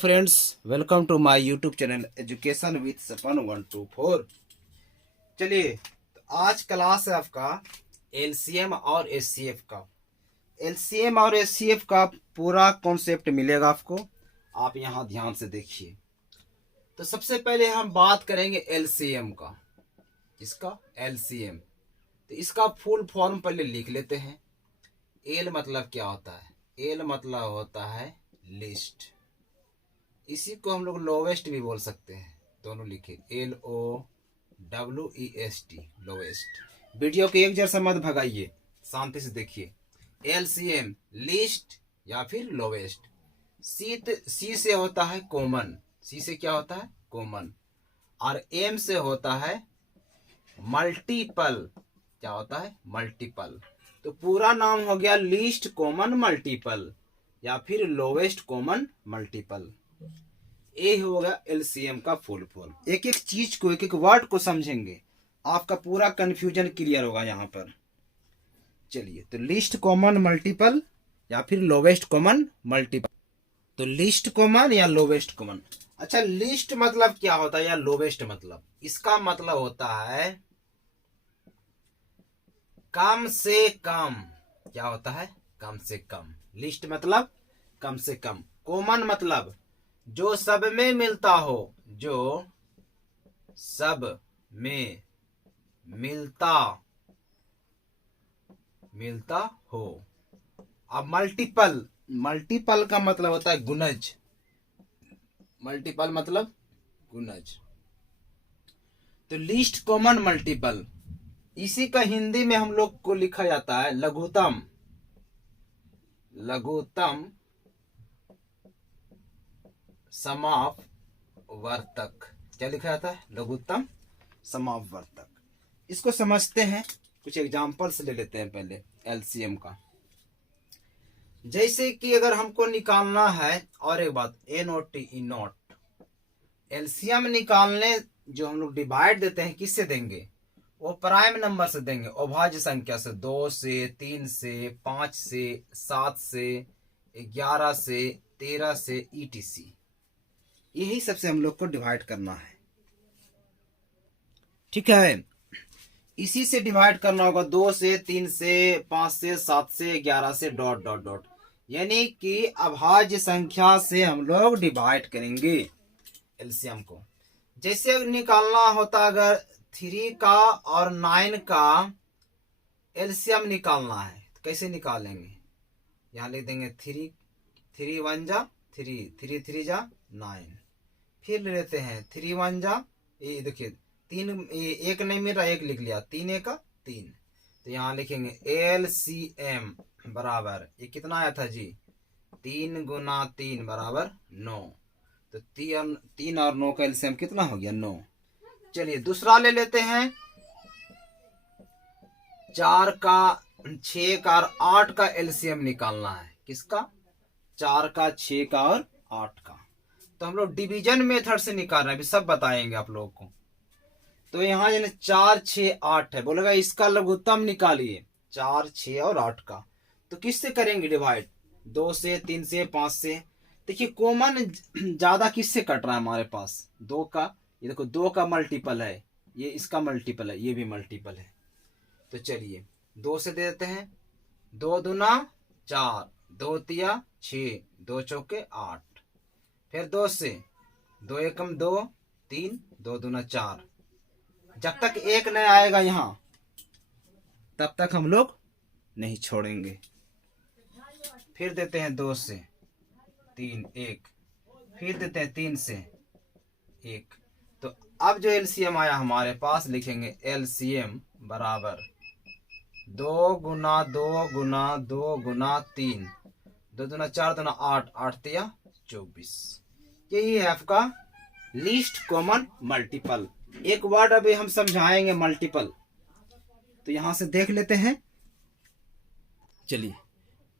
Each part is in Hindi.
Friends, welcome to my YouTube channel education with Sapan 124। चलिए, तो आज क्लास है आपका एलसीएम और एचसीएफ का। एलसीएम और एचसीएफ का पूरा कॉन्सेप्ट मिलेगा आपको। आप यहाँ ध्यान से देखिए। तो सबसे पहले हम बात करेंगे एलसीएम का। इसका एलसीएम, तो इसका फुल फॉर्म पहले लिख लेते हैं। एल मतलब क्या होता है? एल मतलब होता है लिस्ट। इसी को हम लोग लोवेस्ट भी बोल सकते हैं। दोनों लिखे LOWEST, लोवेस्ट। वीडियो को एक जैसा मत भगाइए, शांति से देखिए। LCM लिस्ट या फिर लोवेस्ट। सी से होता है कॉमन। सी से क्या होता है? कॉमन। और एम से होता है मल्टीपल। क्या होता है? मल्टीपल। तो पूरा नाम हो गया लीस्ट कॉमन मल्टीपल या फिर लोवेस्ट कॉमन मल्टीपल। ये होगा एलसीएम का फुल फॉर्म। एक एक चीज को, एक एक वर्ड को समझेंगे, आपका पूरा कंफ्यूजन क्लियर होगा यहाँ पर। चलिए, तो लिस्ट कॉमन मल्टीपल या फिर लोवेस्ट कॉमन मल्टीपल। तो लिस्ट कॉमन या लोवेस्ट कॉमन। अच्छा, लिस्ट मतलब क्या होता है या लोवेस्ट मतलब? इसका मतलब होता है कम से कम। क्या होता है? कम से कम। लिस्ट मतलब कम से कम। कॉमन मतलब जो सब में मिलता हो, जो सब में मिलता हो। अब मल्टीपल, मल्टीपल का मतलब होता है गुणज। मल्टीपल मतलब गुणज। तो लिस्ट कॉमन मल्टीपल, इसी का हिंदी में हम लोग को लिखा जाता है लघुत्तम। लघुत्तम समापवर्तक। क्या लिखा जाता है? लघुत्तम समापवर्तक। इसको समझते हैं, कुछ एग्जांपल्स ले लेते हैं पहले एलसीएम का। जैसे कि अगर हमको निकालना है, और एक बात, नॉट एलसीएम निकालने जो हम लोग डिवाइड देते हैं, किससे देंगे? वो प्राइम नंबर से देंगे, अभाज्य संख्या से। 2 से, 3 से, 5 से, 7 से, 11 से, 13 से, ETC। यही सबसे हम लोग को डिवाइड करना है। ठीक है, इसी से डिवाइड करना होगा। 2 से, 3 से, 5 से, 7 से, 11 से, डॉट डॉट डॉट। यानी कि अभाज्य संख्या से हम लोग डिवाइड करेंगे एलसीएम को। जैसे निकालना होता, अगर 3 का और 9 का एलसीएम निकालना है, तो कैसे निकालेंगे? यहाँ लिख देंगे 3 1 जा 3, 3 3 जा 9। फिर ले लेते हैं 3 1 जा, ये देखिए 3, एक नहीं मिल रहा, एक लिख लिया, 3 1 3। तो यहाँ लिखेंगे LCM बराबर, ये कितना आया था जी? 3 गुना 3 बराबर 9। तो 3 और 9 का एलसीएम कितना हो गया? 9। चलिए, दूसरा ले लेते हैं। 4 का, 6 का और 8 का एलसीएम निकालना है। किसका? 4 का, 6 का और 8 का। तो हम लोग डिवीजन मेथड से निकाल रहे हैं, अभी सब बताएंगे आप लोगों को। तो यहाँ 4 6 8 है, बोलेगा इसका लघुत्तम निकालिए। 4 6 और 8 का। तो किससे करेंगे डिवाइड? 2 से, 3 से, 5 से। देखिए, कॉमन ज्यादा किससे कट रहा है हमारे पास? 2 का। ये देखो 2 का मल्टीपल है, ये इसका मल्टीपल है, ये भी मल्टीपल है। तो चलिए 2 से दे देते हैं। 2 दूना 4, 2 तिया 6, 2 चौके 8। फिर 2 से, 2 एकम 2 3, 2 दूना 4। जब तक एक नहीं आएगा यहाँ, तब तक हम लोग नहीं छोड़ेंगे। फिर देते हैं 2 से 3 1, फिर देते हैं 3 से 1। तो अब जो एलसीएम आया हमारे पास, लिखेंगे एलसीएम बराबर 2 गुना 2 गुना 2 गुना 3, 2 दूना 4, दूना 8, 8 तिया 24। यही है आपका लीस्ट कॉमन मल्टीपल। एक वर्ड अभी हम समझाएंगे मल्टीपल, तो यहां से देख लेते हैं। चलिए,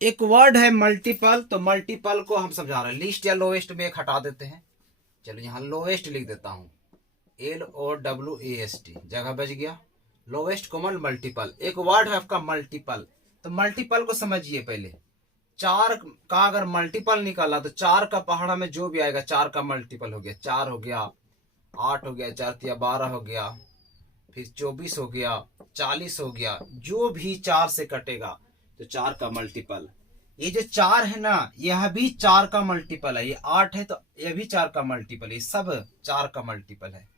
एक वर्ड है मल्टीपल, तो मल्टीपल को हम समझा रहे हैं। लिस्ट या लोवेस्ट में एक हटा देते हैं। चलो, यहां लोवेस्ट लिख देता हूं, LOWEST, जगह बच गया। लोवेस्ट कॉमन मल्टीपल, एक वर्ड है आपका मल्टीपल। तो मल्टीपल को समझिए पहले। 4 का अगर मल्टीपल निकाला तो 4 का पहाड़ा में जो भी आएगा 4 का मल्टीपल हो गया, 4 हो गया, 8 हो गया, 4 तिया 12 हो गया, फिर 24 हो गया, 40 हो गया, जो भी 4 से कटेगा तो 4 का मल्टीपल। ये जो 4 है ना, यह भी 4 का मल्टीपल है। ये 8 है तो यह भी 4 का मल्टीपल है। ये सब 4 का मल्टीपल है।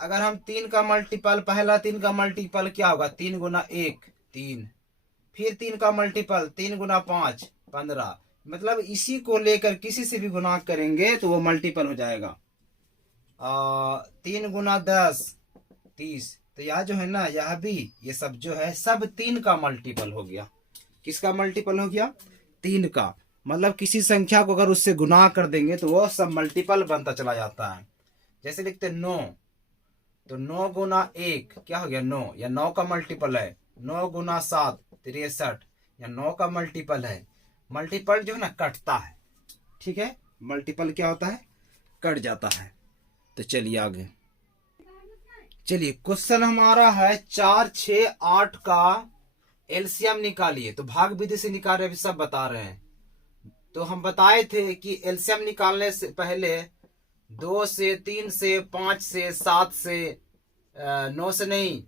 अगर हम 3 का मल्टीपल, पहला 3 का मल्टीपल क्या होगा, 3 गुना 1 3, फिर 3 का मल्टीपल 3 गुना 5 15, मतलब इसी को लेकर किसी से भी गुना करेंगे तो वो मल्टीपल हो जाएगा। 3 गुना 10 30, तो यह जो है ना, यह भी, ये सब जो है सब 3 का मल्टीपल हो गया। किसका मल्टीपल हो गया, 3 का। मतलब किसी संख्या को अगर उससे गुना कर देंगे तो वो सब मल्टीपल बनता चला जाता है। जैसे लिखते 9, तो 9 गुना 1 क्या हो गया 9, या 9 का मल्टीपल है। 9 गुना 7 63, या 9 का मल्टीपल है। मल्टीपल जो है ना कटता है, ठीक है, मल्टीपल क्या होता है, कट जाता है। तो चलिए आगे, चलिए क्वेश्चन हमारा है 4 6 8 का एलसीएम निकालिए। तो भाग विधि से निकाल रहे, अभी सब बता रहे हैं। तो हम बताए थे कि एलसीएम निकालने से पहले 2 से 3 से 5 से 7 से 9 से नहीं,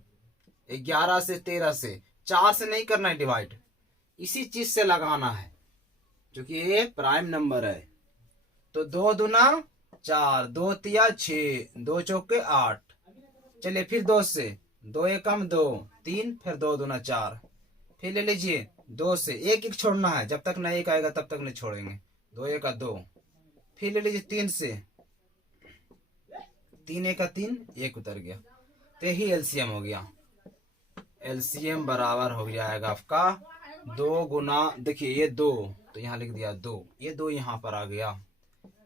11 से 13 से, 4 से नहीं करना है डिवाइड, इसी चीज से लगाना है क्योंकि ये प्राइम नंबर है। तो 2 दूना 4, 2 तिया 6, 2 चौके 8। चलिए फिर 2 से, 2 एकम 2 3, फिर 2 दूना 4, फिर ले लीजिए 2 से, एक एक छोड़ना है, जब तक ना एक आएगा तब तक नहीं छोड़ेंगे। 2 एक 2, फिर ले लीजिए 3 से, 3 एक 3, एक उतर गया, तो यही एलसीएम हो गया। एलसीएम बराबर हो जाएगा आपका 2 गुना, देखिए ये 2 तो यहाँ लिख दिया 2, ये 2 यहाँ पर आ गया,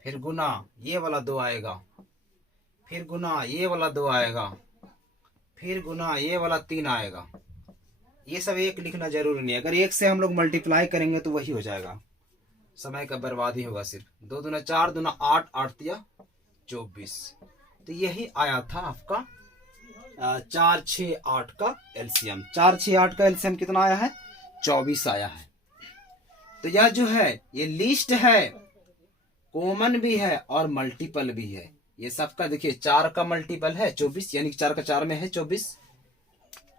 फिर गुना ये वाला 2 आएगा, फिर गुना ये वाला 2 आएगा, फिर गुना ये वाला 3 आएगा। ये सब एक लिखना जरूरी नहीं है, अगर एक से हम लोग मल्टीप्लाई करेंगे तो वही हो जाएगा, समय का बर्बादी होगा सिर्फ। 2 दूना 4, दूना 8, 8 तिया 24। तो यही आया था आपका 4 6 8 का एलसीएम। 4 6 8 का एलसीएम कितना आया है, 24 आया है। तो यह जो है ये लिस्ट है, कॉमन भी है और मल्टीपल भी है। ये सबका देखिए 4 का मल्टीपल है 24, यानी कि 4 का 4 में है 24।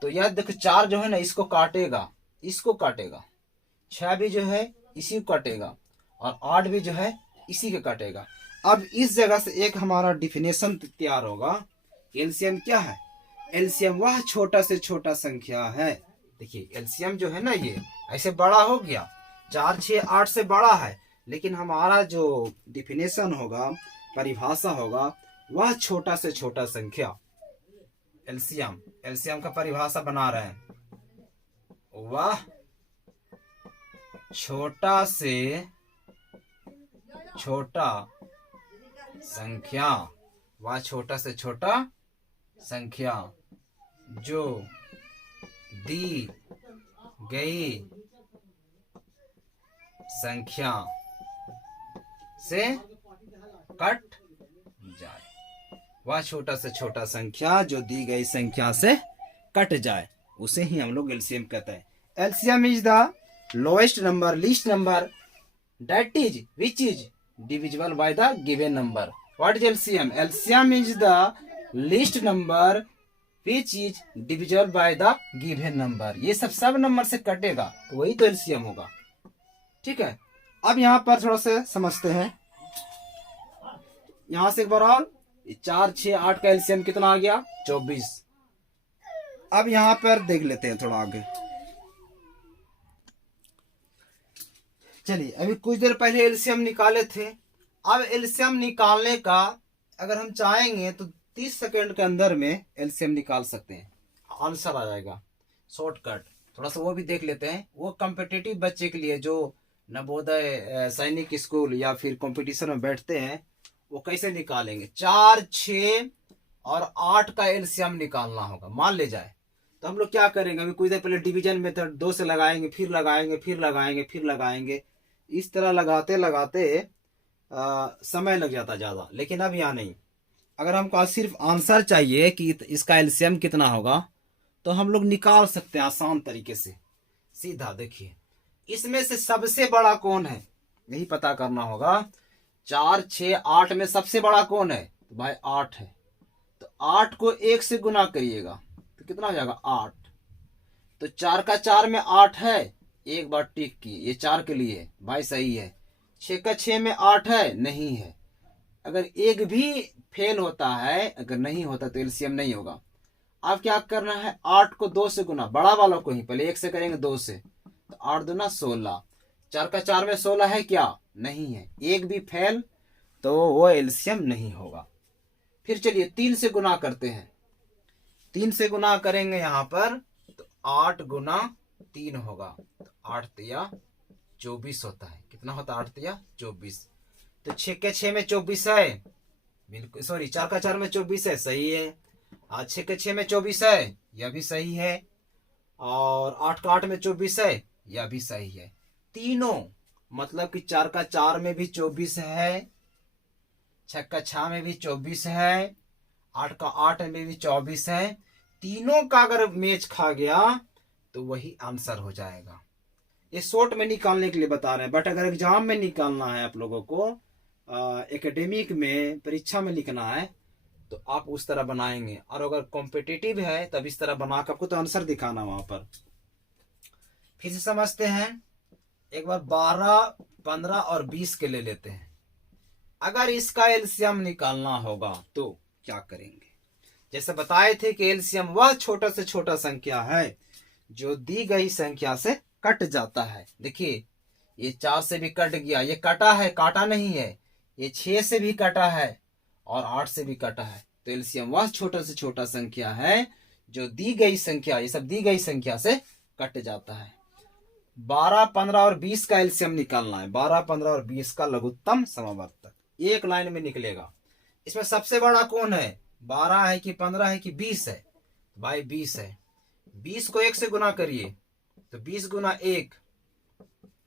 तो यह देखो 4 जो है ना इसको काटेगा, इसको काटेगा, 6 भी जो है इसी को काटेगा, और 8 भी जो है इसी के काटेगा। अब इस जगह से एक हमारा डिफिनेशन तैयार होगा। एलसीएम क्या है, एलसीएम वह छोटा से छोटा संख्या है। देखिए एलसीएम जो है ना ये ऐसे बड़ा हो गया, 4 6 8 से बड़ा है, लेकिन हमारा जो डिफिनेशन होगा, परिभाषा होगा, वह छोटा से छोटा संख्या। एलसीएम, एलसीएम का परिभाषा बना रहे हैं, वह छोटा से छोटा संख्या, वह छोटा से छोटा संख्या जो दी गई संख्या से कट जाए। वह छोटा से छोटा संख्या जो दी गई संख्या से कट जाए, उसे ही हम लोग एलसीएम कहते हैं। LCM is the lowest number, least number that is which is divisible by the given number. What is LCM? LCM is the least number which is divisible by the given number. ये सब नंबर से कटेगा तो वही तो LCM होगा, ठीक है। अब यहाँ पर थोड़ा सा समझते हैं, यहाँ से एक बार और, 4 6 8 का LCM कितना आ गया, 24। अब यहाँ पर देख लेते हैं थोड़ा आगे। चलिए अभी कुछ देर पहले एलसीएम निकाले थे। अब एलसीएम निकालने का अगर हम चाहेंगे तो 30 सेकंड के अंदर में एलसीएम निकाल सकते हैं, आंसर आ जाएगा शॉर्टकट। थोड़ा सा वो भी देख लेते हैं, वो कॉम्पिटिटिव बच्चे के लिए जो नवोदय सैनिक स्कूल या फिर कंपटीशन में बैठते हैं, वो कैसे निकालेंगे। 4 6 और 8 का एलसीएम निकालना होगा, मान ले जाए। तो हम लोग क्या करेंगे, अभी कुछ देर पहले डिवीजन मेथड 2 से लगाएंगे, फिर लगाएंगे, फिर लगाएंगे, फिर लगाएंगे, इस तरह लगाते लगाते समय लग जाता ज़्यादा। लेकिन अब यहाँ नहीं, अगर हमको सिर्फ आंसर चाहिए कि इसका एलसीएम कितना होगा, तो हम लोग निकाल सकते हैं आसान तरीके से। सीधा देखिए इसमें से सबसे बड़ा कौन है, यही पता करना होगा। 4 6 8 में सबसे बड़ा कौन है, तो भाई 8 है। तो 8 को 1 से गुना करिएगा तो कितना हो जाएगा 8। तो 4 का 4 में 8 है, एक बार टिक की, ये 4 के लिए भाई सही है। 6 का 6 में 8 है, नहीं है। अगर एक भी फेल होता है, अगर नहीं होता तो एलसीएम नहीं होगा। अब क्या करना है, 8 को 2 से गुना, बड़ा वालों को ही पहले 1 से करेंगे 2 से, तो 8 दूना 16। 4 का 4 में 16 है क्या, नहीं है। एक भी फेल तो वो एलसीएम नहीं होगा। फिर चलिए 3 से गुना करते हैं। 3 से गुना करेंगे यहाँ पर तो 8 गुना 3 होगा, तो 8 तिया 24 होता है। कितना होता है 8 तिया 24। तो 6 के 6 में 24 है, बिल्कुल सॉरी 4 का 4 में 24 है, सही है। आज 6 के 6 में 24 है, यह भी सही है। और 8 का 8 में 24 है, यह भी सही है। तीनों मतलब कि 4 का 4 में भी 24 है, 6 का 6 में भी 24 है, 8 का 8 में भी 24 है। तीनों का अगर मैच खा गया तो वही आंसर हो जाएगा। ये शॉर्ट में निकालने के लिए बता रहे हैं, बट अगर एग्जाम में निकालना है आप लोगों को, एकेडमिक में परीक्षा में लिखना है, तो आप उस तरह बनाएंगे। और अगर कॉम्पिटिटिव है तब इस तरह बना कर आपको तो आंसर दिखाना वहां पर। फिर से समझते हैं एक बार। 12 15 और 20 के ले लेते हैं। अगर इसका एलसीएम निकालना होगा तो क्या करेंगे। जैसे बताए थे कि एलसीएम वह छोटा से छोटा संख्या है जो दी गई संख्या से कट जाता है। देखिए ये 4 से भी कट गया, ये कटा है, काटा नहीं है। ये 6 से भी कटा है और 8 से भी कटा है। तो एलसीएम वह छोटा से छोटा संख्या है जो दी गई संख्या, ये सब दी गई संख्या से कट जाता है। 12 15 और 20 का एलसीएम निकालना है। 12 15 और 20 का लघुत्तम समवर्तक एक लाइन में निकलेगा। इसमें सबसे बड़ा कौन है, 12 है कि 15 है कि 20 है, भाई 20 है। 20 को 1 से गुना करिए तो 20 गुना 1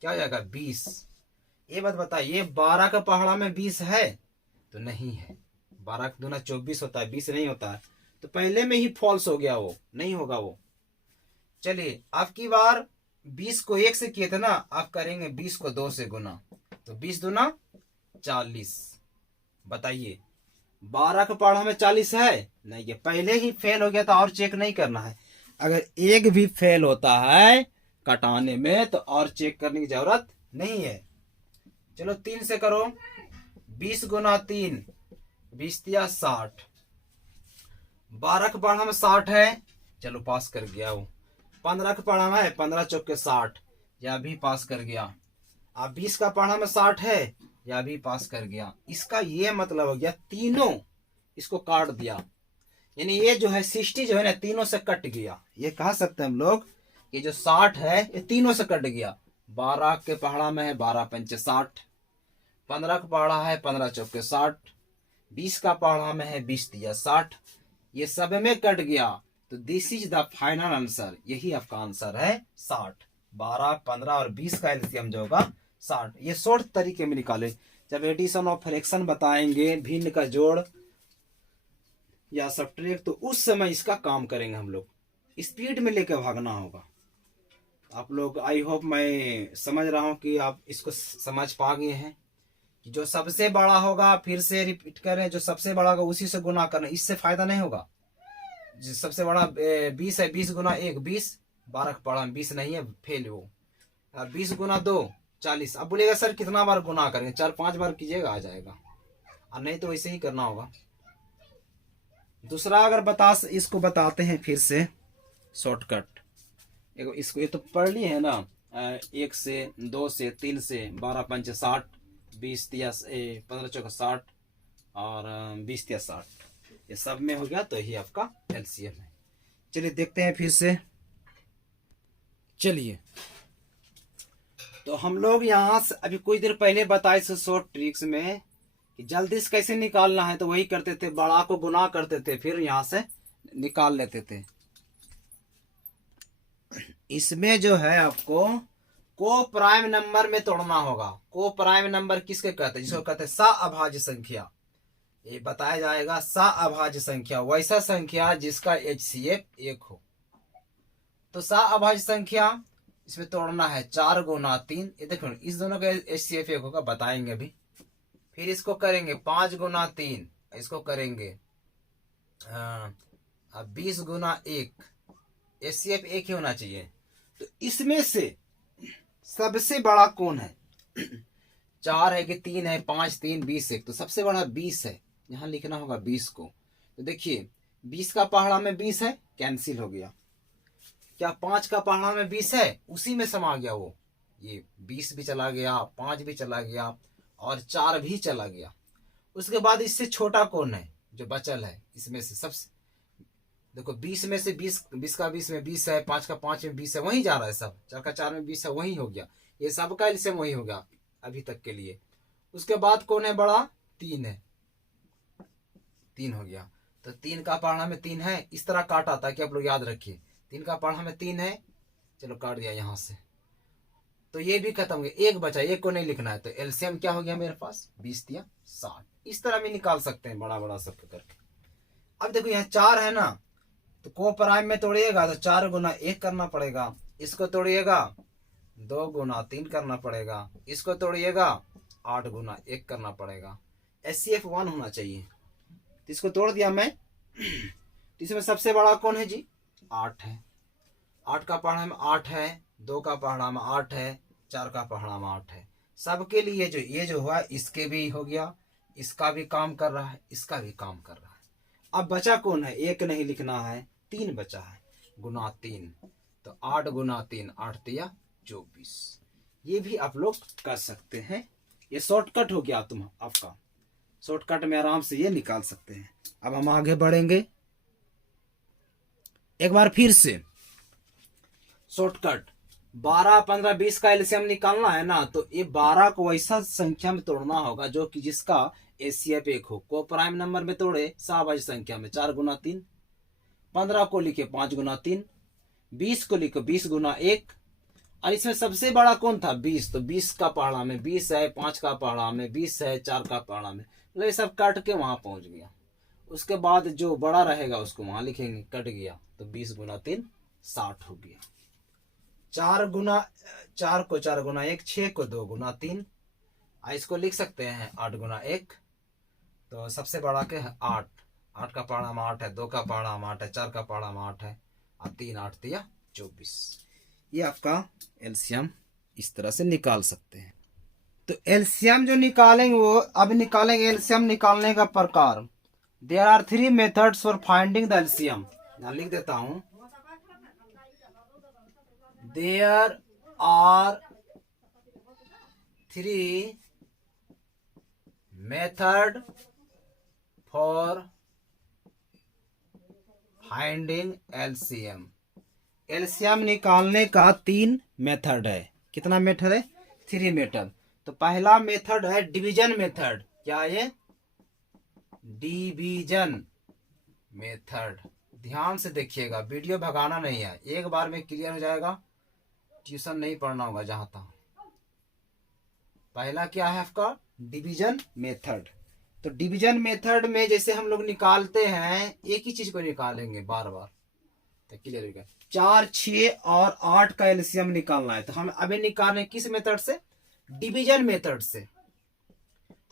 क्या हो जाएगा 20। ये बात बताइए 12 का पहाड़ा में 20 है तो नहीं है। 12 का दूना 24 होता है, 20 नहीं होता है। तो पहले में ही फॉल्स हो गया, वो नहीं होगा वो। चलिए अब की बार 20 को 1 से किए थे ना, आप करेंगे 20 को 2 से गुना, तो 20 दूना 40। बताइए 12 का पहाड़ा में 40 है, नहीं, ये पहले ही फेल हो गया था और चेक नहीं करना है। अगर एक भी फेल होता है कटाने में तो और चेक करने की जरूरत नहीं है। चलो 3 से करो। 20 गुना 3 20 दिया 60। 12 का पहाड़ा में 60 है, चलो पास कर गया वो। 15 का पहाड़ा में है, 15 चौके 60, यह भी पास कर गया। अब 20 का पहाड़ा में 60 है, यह भी पास कर गया। इसका ये मतलब हो गया तीनों इसको काट दिया, यानी ये जो है 60 जो है ना तीनों से कट गया। ये कह सकते हैं हम लोग ये जो 60 है ये तीनों से कट गया। 12 के पहाड़ा में है 12 पंचे 60, 15 का पहाड़ा है 15 चौके 60, 20 का पहाड़ा में है 20 दिया 60, ये सब में कट गया। तो this is the final answer, यही आपका आंसर है 60। 12 15 और 20 का एलसीएम जो होगा 60। ये शॉर्ट तरीके में निकाले। जब एडिशन और फ्रैक्शन बताएंगे, भिन्न का जोड़ या सब्ट्रैक्ट, तो उस समय इसका काम करेंगे हम लोग। स्पीड में लेकर भागना होगा। आप लोग आई होप मैं समझ रहा हूं कि आप इसको समझ पा गए हैं कि जो सबसे बड़ा होगा, फिर से रिपीट करें, जो सबसे बड़ा होगा उसी से गुना करना, इससे फायदा नहीं होगा। जो सबसे बड़ा 20 है, 20 गुना 1 20, 12 का पढ़ा 20 नहीं है, फेल हो। और 20 गुना 2 40। अब बोलेगा सर कितना बार गुना करेंगे, 4-5 बार कीजिएगा आ जाएगा, और नहीं तो वैसे ही करना होगा। दूसरा अगर इसको बताते हैं फिर से शॉर्टकट। इसको ये तो पढ़ लिए है ना, 1 से 2 से 3 से 12 पंचे 60, 20 तिया 15 चौका 60 और 20 तिया 60, ये सब में हो गया। तो यही आपका एलसीएम है। चलिए देखते हैं फिर से। चलिए तो हम लोग यहाँ से अभी कुछ देर पहले बताए थे शॉर्ट ट्रिक्स में कि जल्दी से कैसे निकालना है, तो वही करते थे, बड़ा को गुना करते थे, फिर यहाँ से निकाल लेते थे। इसमें जो है आपको को प्राइम नंबर में तोड़ना होगा। को प्राइम नंबर किसके कहते हैं, जिसको कहते हैं सअभाज्य संख्या। ये बताया जाएगा सअभाज्य संख्या वैसा संख्या जिसका HCF 1 हो। तो सअभाज्य संख्या इसमें तोड़ना है 4 गुना 3, ये देखो इस दोनों का HCF एक होगा, बताएंगे अभी। फिर इसको करेंगे 5 गुना 3, इसको करेंगे 20 गुना 1, HCF एक ही होना चाहिए। तो इसमें से सबसे बड़ा कौन है? 4 है कि 3 है? 5 3 20 1, तो सबसे बड़ा 20 है, यहाँ लिखना होगा 20 को। तो देखिए 20 का पहाड़ा में 20 है, कैंसिल हो गया। क्या 5 का पहाड़ा में 20 है? उसी में समा गया वो, ये 20 भी चला गया, 5 भी चला गया और 4 भी चला गया। उसके बाद इससे छोटा कौन है जो बचल है? इसमें से सबसे देखो 20 में से 20 का 20 में 20 है, 5 का 5 में 20 है, वही जा रहा है सब। 4 का 4 में 20 है, वही हो गया। ये सबका एलसीएम वही हो गया अभी तक के लिए। उसके बाद कौन है बड़ा? 3 है, 3 हो गया। तो 3 का पहाड़ा में 3 है, इस तरह काटा ताकि आप लोग याद रखिए। 3 का पहाड़ा में 3 है, चलो काट दिया यहाँ से, तो ये भी खत्म हो गया। एक बचा, एक को नहीं लिखना है। तो एलसीएम क्या हो गया मेरे पास? 20 दिया 60। इस तरह भी निकाल सकते हैं बड़ा बड़ा सब करके। अब देखो यहाँ 4 है ना, तो को प्राइम में तोड़िएगा तो 4 गुना 1 करना पड़ेगा। इसको तोड़िएगा 2 गुना 3 करना पड़ेगा। इसको तोड़िएगा 8 गुना 1 करना पड़ेगा। HCF 1 होना चाहिए। तो इसको तोड़ दिया मैं। तो इसमें सबसे बड़ा कौन है जी? 8 है। 8 का पहाड़ा में 8 है, 2 का पहाड़ा में 8 है, 4 का पहाड़ा में 8 है। सबके लिए जो ये जो हुआ, इसके भी हो गया, इसका भी काम कर रहा है, इसका भी काम कर रहा है। अब बचा कौन है? एक नहीं लिखना है, 3 बचा है, गुना 3। तो 8 गुना 3, 8 तिया 24। ये भी आप लोग कर सकते हैं। ये शॉर्टकट हो गया तुम आपका, शॉर्टकट में आराम से ये निकाल सकते हैं। अब हम आगे बढ़ेंगे एक बार फिर से। शॉर्टकट 12 15 20 का एलसीएम निकालना है ना, तो ये 12 को ऐसा संख्या में तोड़ना होगा जो कि जिसका HCF 1 हो। को प्राइम नंबर में तोड़े साबाज संख्या में 4 गुना 3। 15 को लिखे 5 गुना 3। 20 को लिखो 20 गुना 1। और इसमें सबसे बड़ा कौन था? 20। तो 20 का पहाड़ा में 20 है, 5 का पहाड़ा में 20 है, 4 का पहाड़ा में, मतलब ये सब काट के वहां पहुंच गया। उसके बाद जो बड़ा रहेगा उसको वहां लिखेंगे, कट गया। तो 20 गुना 3 60 हो गया। 4 को 4 गुना 1, 6 को 2 गुना 3। इसको लिख सकते हैं 8 गुना 1। तो सबसे बड़ा क्या है? 8। 8 का पहाड़ा में 8 है, 2 का पहाड़ा में 8 है, 4 का पहाड़ा में 8 है, और 3 8 दिया 24। ये आपका एलसीएम इस तरह से निकाल सकते हैं। तो एलसीएम जो निकालेंगे वो अब निकालेंगे एलसीएम निकालने का प्रकार। There are 3 methods for finding the LCM. यहाँ लिख देता हूं, there are 3 method for finding LCM. LCM निकालने का 3 मेथड है। कितना मेथड है? 3 मेथड। तो पहला मेथड है डिवीजन मेथड। क्या है ये? Division method. ध्यान से देखिएगा, वीडियो भगाना नहीं है, एक बार में क्लियर हो जाएगा, ट्यूशन नहीं पढ़ना होगा जहां तक। पहला क्या है आपका? Division method. तो डिवीजन मेथड में जैसे हम लोग निकालते हैं, एक ही चीज को निकालेंगे बार बार, तो क्लियर हो गया। 4 6 और 8 का एलसीएम निकालना है, तो हम अभी निकालें किस मेथड से? डिवीजन मेथड से।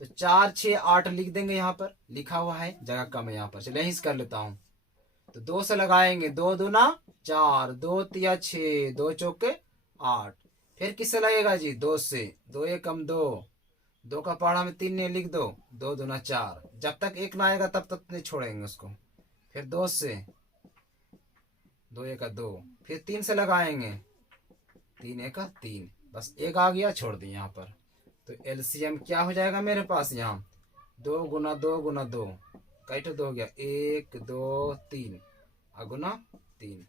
तो 4 6 8 लिख देंगे, यहाँ पर लिखा हुआ है, जगह कम है यहाँ पर, चलिए यहीं से कर लेता हूं। तो 2 से लगाएंगे, 2 दूना 4, 2 तिया 6, 2 चौके 8। फिर किससे लगेगा जी? 2 से, 2 1 कम 2, 2 का पहाड़ा में 3 ने लिख दो, 2 दूना 4। जब तक 1 ना आएगा तब तक नहीं छोड़ेंगे उसको। फिर 2 से, 2 1 2, फिर 3 से लगाएंगे, 3 1 3, बस 1 आ गया, छोड़ दी यहाँ पर। तो एलसीएम क्या हो जाएगा मेरे पास? यहाँ 2 गुना 2 गुना 2, कैसे 2 हो गया? 1 2 3 गुना 3,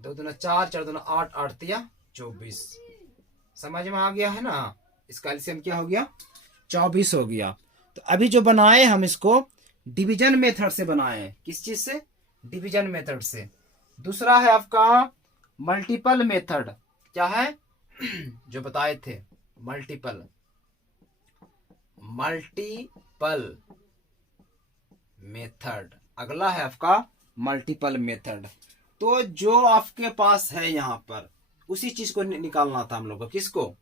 2 दूना 4, 4 दूना 8, 8 तिया 24। समझ में आ गया है ना? इसका एलसीएम क्या हो गया? 24 हो गया। तो अभी जो बनाए हम इसको डिवीजन मेथड से बनाए। किस चीज से? डिवीजन मेथड से। दूसरा है आपका मल्टीपल मेथड। क्या है? जो बताए थे, मल्टीपल मेथड। अगला है आपका मल्टीपल मेथड। तो जो आपके पास है यहाँ पर उसी चीज को निकालना था हम लोग को। किसको?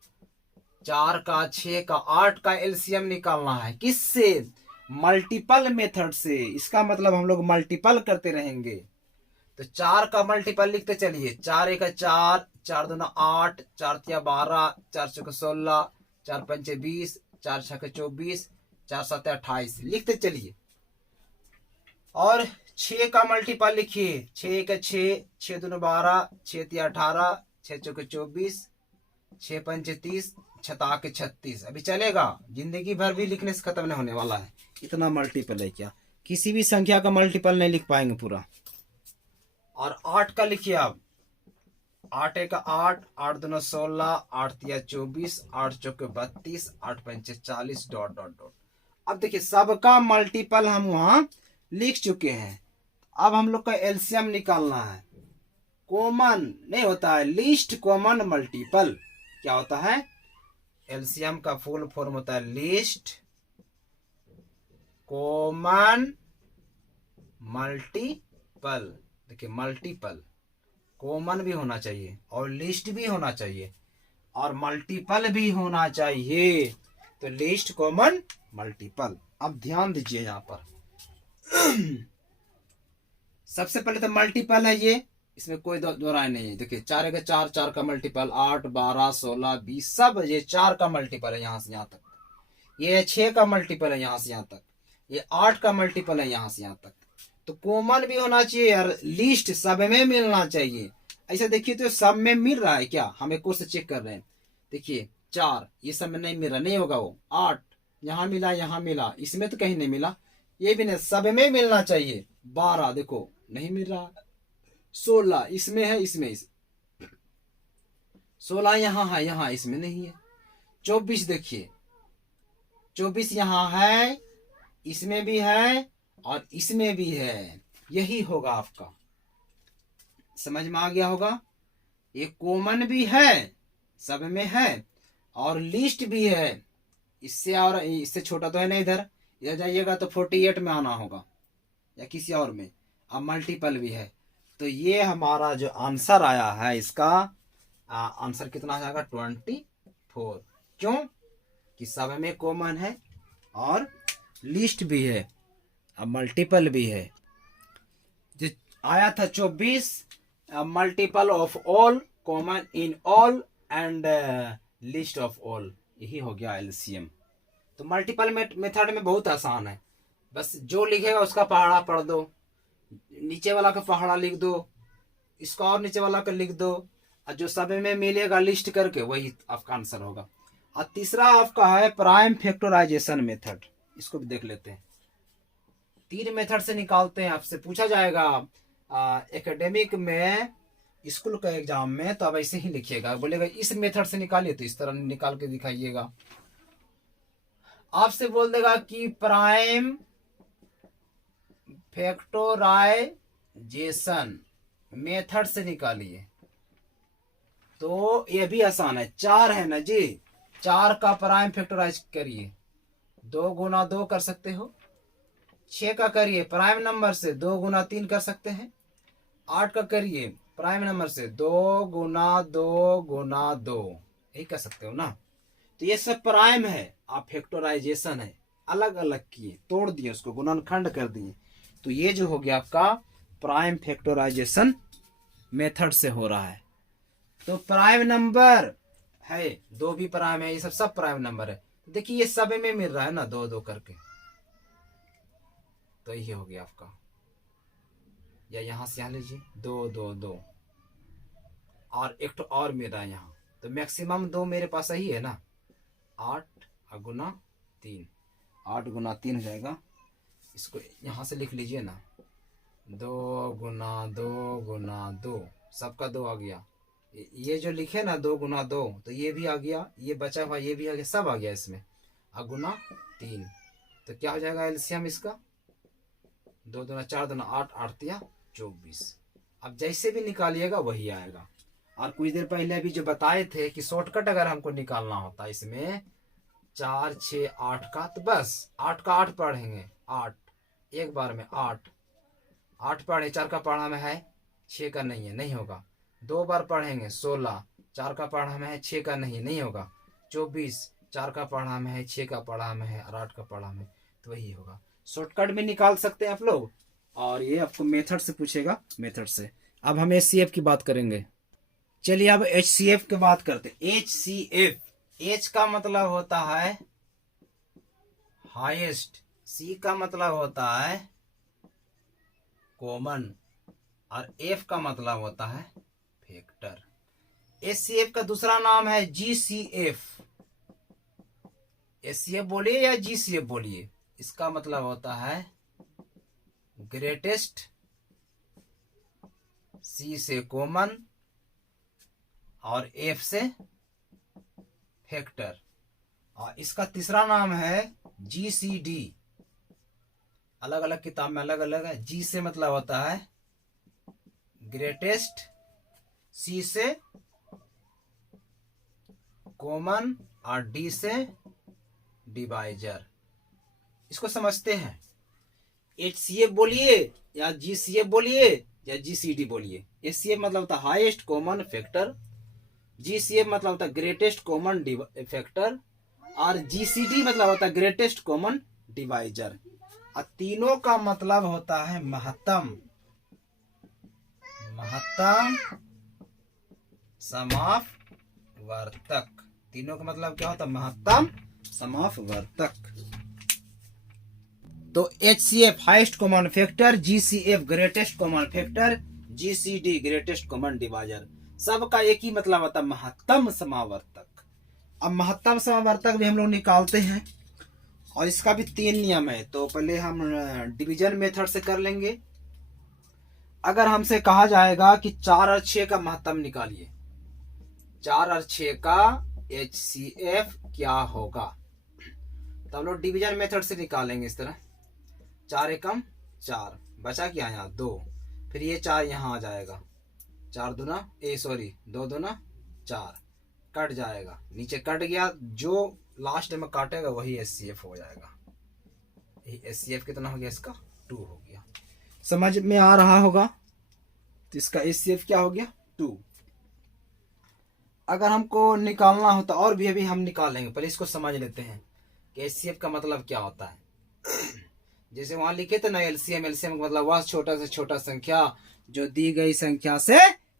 4 का, 6 का, 8 का एलसीएम निकालना है। किससे? मल्टीपल मेथड से। इसका मतलब हम लोग मल्टीपल करते रहेंगे। तो 4 का मल्टीपल लिखते चलिए। 4 एक 4, 4 दूना 8, 4 तिया 12, 4 चौक 16, 4 पंचे 20, 4 छक 24, 4 7 28 लिखते चलिए। और 6 का मल्टीपल लिखिए। 6 एक 6, 6 दूना 12, 6 तिया 18, 6 चौक 24, 6 पंचे 30, 6 के 36। अभी चलेगा, जिंदगी भर भी लिखने से खत्म नहीं होने वाला है। इतना मल्टीपल है क्या? किसी भी संख्या का मल्टीपल नहीं लिख पाएंगे पूरा। और 8 का लिखिए आप। 8 एक 8, 8 दूना 16, 8 तिया 24, 8 चौके 32, 8 पंचे 40 डॉट डॉट डॉट। अब देखिए सबका मल्टीपल हम वहां लिख चुके हैं। अब हम लोग का एलसीएम निकालना है। कॉमन नहीं होता है, लीस्ट कॉमन मल्टीपल। क्या होता है? एलसीएम का फुल फॉर्म होता है लीस्ट कॉमन मल्टीपल। देखिए मल्टीपल, कॉमन भी होना चाहिए और लिस्ट भी होना चाहिए और मल्टीपल भी होना चाहिए। तो लिस्ट कॉमन मल्टीपल। अब ध्यान दीजिए यहां पर सबसे पहले तो मल्टीपल है ये, इसमें कोई दो राय नहीं है। देखिए 4 एक 4, 4 का मल्टीपल 8, 12, 16, 20 सब ये 4 का मल्टीपल है यहां से यहां तक। ये 6 का मल्टीपल है यहां से यहां तक। ये 8 का मल्टीपल है यहां से यहां तक। तो कॉमन भी होना चाहिए और लिस्ट सब में मिलना चाहिए। ऐसा देखिए तो सब में मिल रहा है क्या? हम एक से चेक कर रहे हैं। देखिए 4 ये सब में नहीं मिल रहा, नहीं होगा वो। 8 यहाँ मिला, यहाँ मिला, इसमें तो कहीं नहीं मिला। ये भी नहीं, सब में मिलना चाहिए। 12 देखो नहीं मिल रहा। 16 इसमें है, इसमें 16 यहाँ है, यहाँ इसमें नहीं है। 24 देखिए 24 यहाँ है, इसमें भी है और इसमें भी है। यही होगा आपका। समझ में आ गया होगा? ये कॉमन भी है, सब में है और लिस्ट भी है। इससे और इससे छोटा तो है नहीं। इधर इधर जाइएगा तो 48 में आना होगा या किसी और में। अब मल्टीपल भी है। तो ये हमारा जो आंसर आया है, इसका आंसर कितना आ जाएगा? 24। क्यों? कि सब में कॉमन है और लिस्ट भी है, अब मल्टीपल भी है। जो आया था 24, multiple of all, common in all and list of all. यही हो गया एलसीएम। तो मल्टीपल मेथड में बहुत आसान है। बस जो लिखेगा उसका पहाड़ा पढ़ दो, नीचे वाला का पहाड़ा लिख दो, इसका और नीचे वाला का लिख दो, और जो सब में मिलेगा लिस्ट करके वही आपका आंसर होगा। और तीसरा आपका है प्राइम फैक्टराइजेशन मेथड। इसको भी देख लेते हैं। 3 मेथड से निकालते हैं। आपसे पूछा जाएगा एकेडमिक में, स्कूल का एग्जाम में, तो आप ऐसे ही लिखिएगा। बोलेगा इस मेथड से निकालिए तो इस तरह निकाल के दिखाइएगा। आपसे बोल देगा कि प्राइम फैक्टराइजेशन मेथड से निकालिए, तो ये भी आसान है। 4 है ना जी, 4 का प्राइम फैक्टराइज करिए, 2 गुना 2 कर सकते हो। 6 का करिए प्राइम नंबर से, 2 गुना 3 कर सकते हैं। 8 का करिए प्राइम नंबर से, 2 गुना 2 गुना 2, यही कर सकते हो ना। तो ये सब प्राइम है, आप फैक्टराइजेशन है, अलग अलग किए, तोड़ दिए, उसको गुणनखंड कर दिए। तो ये जो हो गया आपका प्राइम फैक्टराइजेशन मेथड से हो रहा है। तो प्राइम नंबर है, 2 भी प्राइम है, ये सब प्राइम नंबर है। देखिए ये सब में मिल रहा है ना 2 2 करके। तो ये हो गया आपका, या यहां से यहां लीजिए 2 2 2 और एक तो और मिल रहा है यहाँ। तो मैक्सिमम 2 मेरे पास सही है ना। 8 गुना 3, 8 गुना 3 हो जाएगा। इसको यहाँ से लिख लीजिए ना, 2 गुना 2 गुना 2, सबका 2 आ गया। ये जो लिखे ना 2 गुना 2, तो ये भी आ गया, ये बचा हुआ ये भी आ गया, सब आ गया इसमें। गुना 3, तो क्या हो जाएगा एलसीएम इसका? 2 दूना 4 दूना 8, 8 तिया 24। अब जैसे भी निकालिएगा वही आएगा। और कुछ देर पहले भी जो बताए थे कि शॉर्टकट अगर हमको निकालना होता इसमें 4 6 8 का, तो बस 8 का 8 पढ़ेंगे, 8 एक बार में 8 पढ़े, 4 का पढ़ा में है, 6 का नहीं है, नहीं होगा। 2 बार पढ़ेंगे 16, 4 का पढ़ा में है, 6 का नहीं होगा। 24 4 का पढ़ा में है, 6 का पढ़ा में है और 8 का पढ़ा में, तो वही होगा। शॉर्टकट में निकाल सकते हैं आप लोग, और ये आपको मेथड से पूछेगा, मेथड से। अब हम HCF की बात करेंगे। चलिए अब HCF की बात करते हैं। HCF, H का मतलब होता है हाईएस्ट, C का मतलब होता है कॉमन, और F का मतलब होता है फैक्टर। HCF का दूसरा नाम है GCF। HCF बोलिए या GCF बोलिए, इसका मतलब होता है ग्रेटेस्ट, C से कॉमन और F से फैक्टर। और इसका तीसरा नाम है GCD। अलग अलग किताब में अलग अलग है। G से मतलब होता है ग्रेटेस्ट, C से कॉमन और D से डिवाइजर। इसको समझते हैं। HCF बोलिए या GCF बोलिए या GCD बोलिए। HCF मतलब होता है हाईएस्ट कॉमन फैक्टर, GCF मतलब होता है ग्रेटेस्ट कॉमन फैक्टर, और GCD मतलब होता है ग्रेटेस्ट कॉमन डिवाइजर। और तीनों का मतलब होता है महत्तम, महत्तम समापवर्तक। तीनों का मतलब क्या होता है? महत्तम समापवर्तक। तो HCF highest common factor, GCF greatest common factor, GCD greatest common divisor, सबका एक ही मतलब होता है महत्तम समावर्तक। अब महत्तम समावर्तक भी हम लोग निकालते हैं, और इसका भी 3 नियम है। तो पहले हम डिवीजन मेथड से कर लेंगे। अगर हमसे कहा जाएगा कि 4 और 6 का महत्तम निकालिए, 4 और 6 का HCF क्या होगा, तो हम लोग डिवीजन मेथड से निकालेंगे। इस तरह 4 एकम 4, बचा क्या यहाँ 2, फिर ये 4 यहाँ आ जाएगा, 4 दूना 2 दूना 4, कट जाएगा, नीचे कट गया, जो लास्ट में काटेगा वही HCF हो जाएगा। HCF कितना हो गया इसका? 2 हो गया। समझ में आ रहा होगा? तो इसका HCF क्या हो गया? 2। अगर हमको निकालना होता और भी अभी हम निकालेंगे, पहले इसको समझ लेते हैं कि HCF का मतलब क्या होता है। जैसे वहां लिखे थे ना LCM, LCM का मतलब वह छोटा से छोटा संख्या जो दी गई संख्या से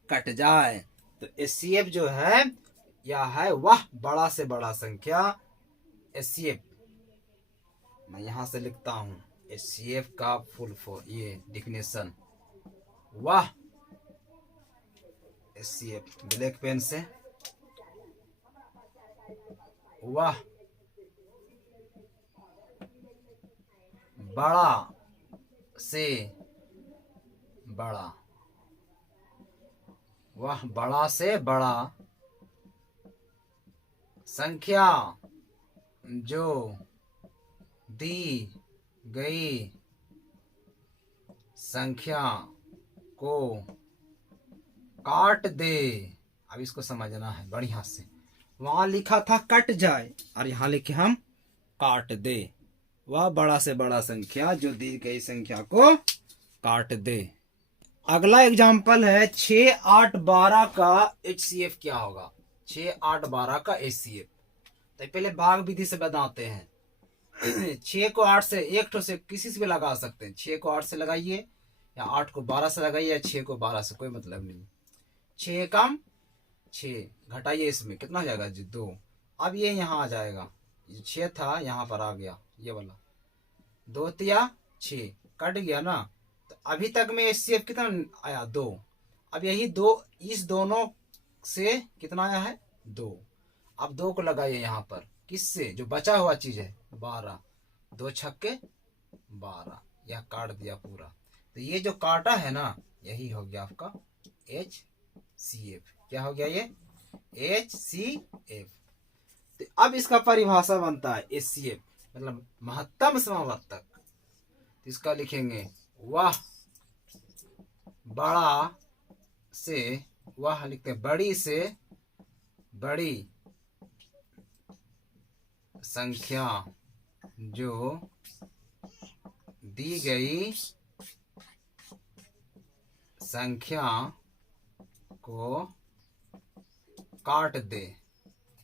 कट जाए। तो HCF जो है यह है वह बड़ा से बड़ा संख्या। HCF मैं यहां से लिखता हूं, HCF का फुल फॉर्म, ये डिफिनेशन, वह HCF ब्लैक पेन से, वह बड़ा से बड़ा, वह बड़ा से बड़ा संख्या जो दी गई संख्या को काट दे। अब इसको समझना है बढ़िया से। वहां लिखा था कट जाए, और यहां लिखे हम काट दे। वह बड़ा से बड़ा संख्या जो दी गई संख्या को काट दे। अगला एग्जाम्पल है 6, 8, 12 का HCF क्या होगा? 6, 8, 12 का HCF। तो पहले भाग विधि से बताते हैं। 6 को 8 से, एक ठो से किसी से भी लगा सकते हैं। 6 को 8 से लगाइए, या 8 को 12 से लगाइए, या 6 को 12 से, कोई मतलब नहीं। 6 कम 6 घटाइए, इसमें कितना हो जाएगा जी? 2। अब ये यहाँ आ जाएगा, 6 था यहाँ पर आ गया, ये वाला 2 तिया 6 कट गया ना। तो अभी तक में HCF कितना आया? 2। अब यही 2, इस दोनों से कितना आया है? 2। अब 2 को लगाइए यहाँ पर, किससे? जो बचा हुआ चीज है 12, 2 छक्के 12, यह काट दिया पूरा। तो ये जो काटा है ना, यही हो गया आपका HCF। क्या हो गया ये? HCF। तो अब इसका परिभाषा बनता है HCF मतलब महत्तम समावर्तक। तो इसका लिखेंगे वह बड़ा से, वह लिखते बड़ी से बड़ी संख्या जो दी गई संख्या को काट दे।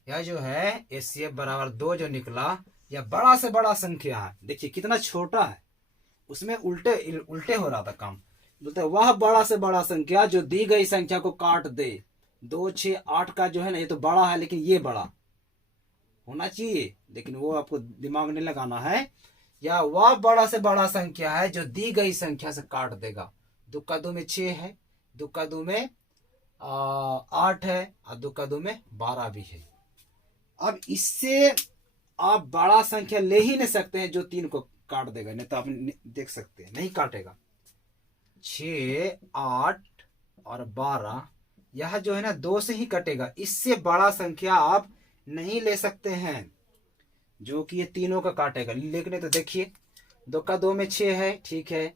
यह जो है HCF बराबर 2 जो निकला, यह बड़ा से बड़ा संख्या है। देखिए कितना छोटा है, उसमें उल्टे उल्टे हो रहा था काम। बोलते वह बड़ा से बड़ा संख्या जो दी गई संख्या को काट दे। 2, 6, 8 का जो है ना, ये तो बड़ा है, लेकिन ये बड़ा होना चाहिए, लेकिन वो आपको दिमाग नहीं लगाना है। या वह बड़ा से बड़ा संख्या है जो दी गई संख्या से काट देगा। 2 का 2 में 6 है, 2 का 2 में 8 है, और 2 का 2 में 12 भी है। अब इससे आप बड़ा संख्या ले ही नहीं सकते हैं जो 3 को काट देगा, नहीं तो आप देख सकते हैं नहीं काटेगा। 6, 8 और 12 यह जो है ना 2 से ही कटेगा। इससे बड़ा संख्या आप नहीं ले सकते हैं जो कि ये तीनों का काटेगा। लेकिन तो देखिए 2 का 2 में 6 है, ठीक है,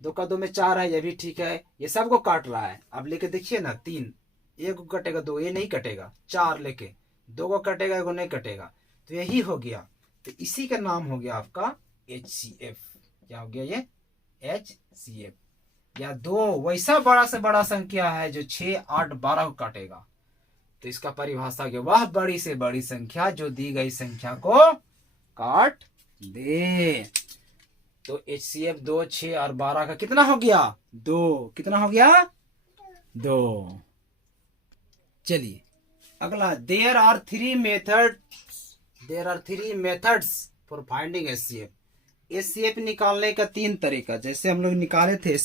2 का 2 में 4 है, ये भी ठीक है, ये सबको काट रहा है। अब लेके देखिए ना 3, एक को कटेगा 2, ये नहीं कटेगा। 4 लेके 2 को कटेगा, एक को नहीं कटेगा, तो यही हो गया। तो इसी का नाम हो गया आपका HCF। क्या हो गया ये? HCF। या 2 वैसा बड़ा से बड़ा संख्या है जो 6, 8, 12 को काटेगा। तो इसका परिभाषा क्या? वह बड़ी से बड़ी संख्या जो दी गई संख्या को काट दे। तो HCF 2, 6 और 12 का कितना हो गया? 2। कितना हो गया? 2। चलिए अगला, there are three methods for finding HCF। HCF निकालने का 3 तरीका। जैसे हम लोग निकाले थे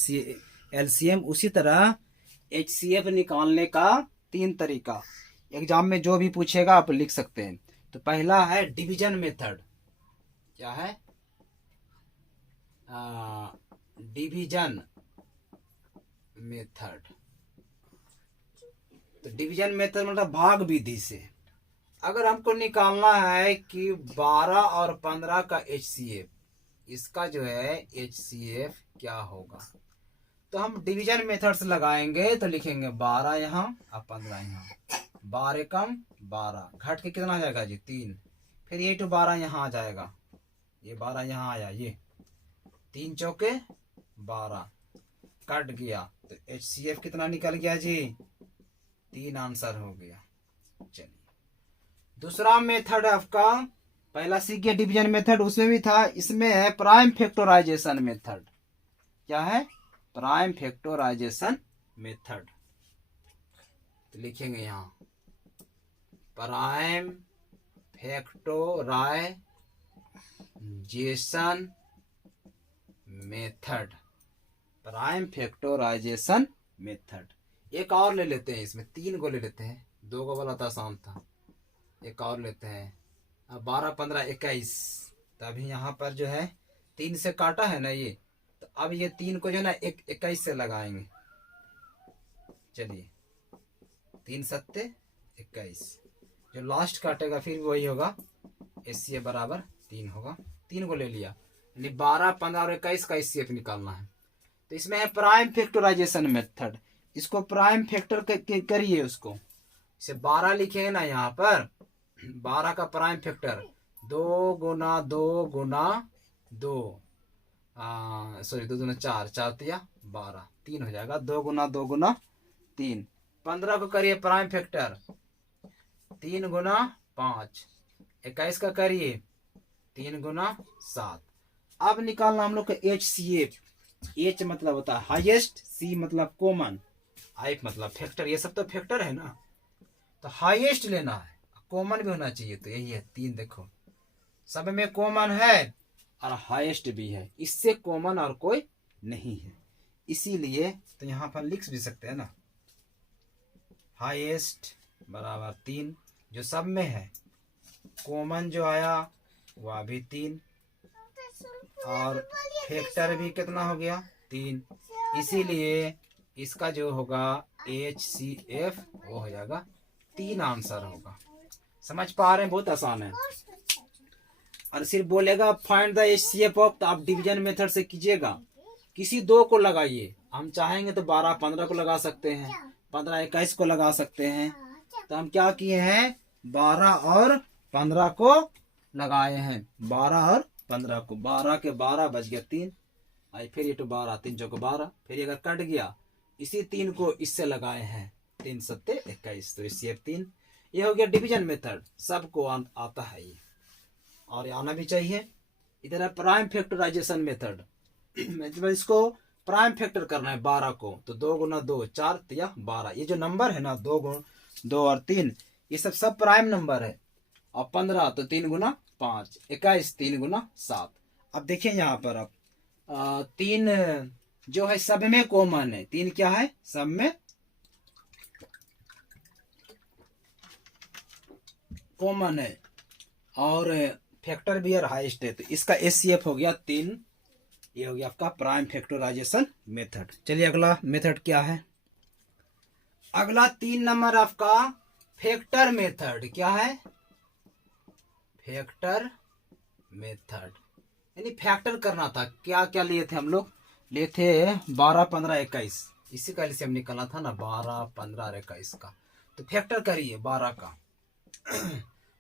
LCM, उसी तरह HCF निकालने का 3 तरीका। एग्जाम में जो भी पूछेगा आप लिख सकते हैं। तो पहला है डिवीजन मेथड। क्या है? Division method. तो डिवीजन मेथड मतलब भाग विधि से। अगर हमको निकालना है कि 12 और 15 का HCF, इसका जो है HCF क्या होगा, तो हम डिवीजन मेथड्स लगाएंगे। तो लिखेंगे 12 यहाँ और 15 यहाँ। 12 कम 12 घट के कितना आ जाएगा जी? 3। फिर ये 12 यहाँ आ जाएगा, ये 12 यहाँ आया, ये 3 चौके 12 कट गया। तो HCF कितना निकल गया जी? 3 आंसर हो गया। चलिए दूसरा मेथड है आपका, पहला सीख गया डिवीजन मेथड, उसमें भी था, इसमें है प्राइम फैक्टराइजेशन मेथड। क्या है? Prime factorization method. तो लिखेंगे यहाँ prime factorization method. Prime factorization method. एक और ले लेते हैं, इसमें 3 को ले लेते हैं, 2 को वाला तो आसान था। एक और लेते हैं, अब 12, 15, 21। तो अभी यहाँ पर जो है 3 से काटा है ना ये, तो अब ये 3 को जो है ना 21 से लगाएंगे। चलिए 3 सत्ते 21, जो लास्ट काटेगा फिर वही होगा, HCF बराबर 3 होगा। 3 को ले लिया, यानी 12, 15 और 21 का HCF निकालना है। तो इसमें है प्राइम फैक्टराइजेशन मेथड। इसको प्राइम फैक्टर करिए, उसको इसे 12 लिखेंगे ना यहाँ पर, 12 का प्राइम फैक्टर 2 गुना 2 गुना 2, सॉरी 2 गुना 4, 4 तिया 12, 3 हो जाएगा। 2 गुना 2 गुना 3। 15 को करिए प्राइम फैक्टर 3 गुना 5। 21 का करिए 3 गुना 7। अब निकालना हम लोग का HCF। H मतलब होता है हाईएस्ट, C मतलब कॉमन, I मतलब फैक्टर। ये सब तो फैक्टर है ना, तो हाईएस्ट लेना है, कॉमन भी होना चाहिए। तो यही है 3। देखो सब में कॉमन है और हाईएस्ट भी है, इससे कॉमन और कोई नहीं है, इसीलिए तो यहाँ पर लिख भी सकते हैं ना, हाईएस्ट बराबर 3 जो सब में है, कॉमन जो आया वह भी 3, और फैक्टर भी कितना हो गया? 3। इसीलिए इसका जो होगा HCF वो हो जाएगा 3 आंसर होगा। समझ पा रहे हैं? बहुत आसान है। और सिर्फ बोलेगा फाइंड द HCF ऑफ, तो आप डिवीजन मेथड से कीजिएगा, किसी 2 को लगाइए। हम चाहेंगे तो 12, 15 को लगा सकते हैं, 15, 21 को लगा सकते हैं। तो हम क्या किए हैं? 12 और 15 को लगाए हैं। 12 और 15 को, 12 के 12 बच गया 3, आई फिर ये तो 12, 3 चौके 12, फिर अगर कट गया, इसी 3 को इससे लगाए हैं, 3 सत्ते 21, तो HCF 3। ये हो गया डिवीजन मेथड, सबको आता है ये, और ये आना भी चाहिए। इधर है प्राइम फैक्टराइजेशन मेथड, मतलब इसको प्राइम फैक्टर करना है 12 को, तो 2 गुना 2 4 या 12, ये जो नंबर है ना 2 और 3 ये सब प्राइम नंबर है। और 15 तो 3 गुना 5, 21 3 गुना 7। अब देखिए यहाँ पर अब 3 जो है सब में कॉमन है, 3 क्या है सब में कॉमन है, और फैक्टर भी हाईएस्ट है, तो इसका एचसीएफ हो गया 3। ये हो गया आपका प्राइम फैक्टराइजेशन मेथड। चलिए अगला मेथड क्या है, अगला 3 नंबर आपका फैक्टर मेथड। क्या है फैक्टर मेथड, यानी फैक्टर करना था। क्या क्या लिए थे हम लोग, लिए थे 12 15 21, इसी का एलसीएम निकलना था ना 12 15 और 21 का। तो फैक्टर करिए 12 का